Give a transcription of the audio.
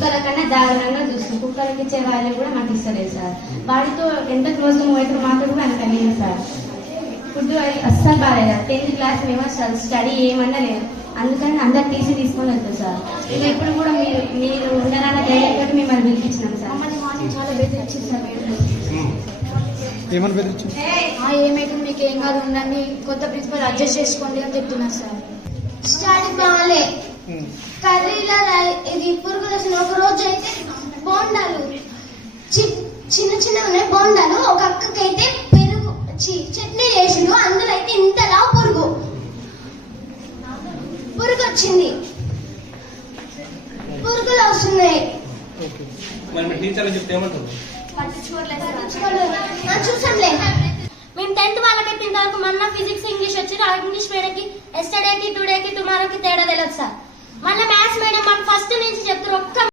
కుక్కల కన్నా దారుణంగా చూస్తుంది. కుక్కలకి ఇచ్చే వాల్యూ కూడా మాకు ఇస్తలేదు సార్. వాడితో ఎంత క్లోజ్గా మూవ్ అవుతారు మాతో కూడా అంత లేదు సార్. ఫుడ్ అస్సలు బాగాలేదు. 10th క్లాస్ మేము అసలు స్టడీ ఏమన్నా లేదు. అందుకని అందరు తీసుకొని వెళ్తారు సార్. మేము ఎప్పుడు కూడా మీరు ఉండరాన్న ధైర్యంతో మిమ్మల్ని పిలిపించినాం సార్. చాలా బెదిరించింది సార్. ఏమని బెదిరించింది? ఏమైతే మీకు ఏం కాదు ఉండండి, కొత్త ప్రిన్సిపల్ అడ్జస్ట్ చేసుకోండి అని చెప్తున్నారు సార్. స్టడీ బాగాలే, కర్రీలో ఇది పురుగులు వచ్చిన. ఒక రోజు అయితే బోండాలు చిన్న చిన్న ఉన్నాయి బోండాలు. ఒక అక్కకైతే పెరుగు చట్నీ చేసిండు, అందులో అయితే ఇంతలా పురుగు వచ్చింది. పురుగులు వస్తున్నాయి. చూసాంలే. మేము 10th వాళ్ళకి ఇంతవరకు మొన్న ఫిజిక్స్ ఇంగ్లీష్ వచ్చి ఇంగ్లీష్ మీడియంకి ఎస్టర్డేకి టుడేకి టుమారోకి తేడా తెలియదు సార్. మళ్ళీ మ్యాథ్స్ మీడియం మాకు ఫస్ట్ నుంచి చెప్తారు. ఒక్క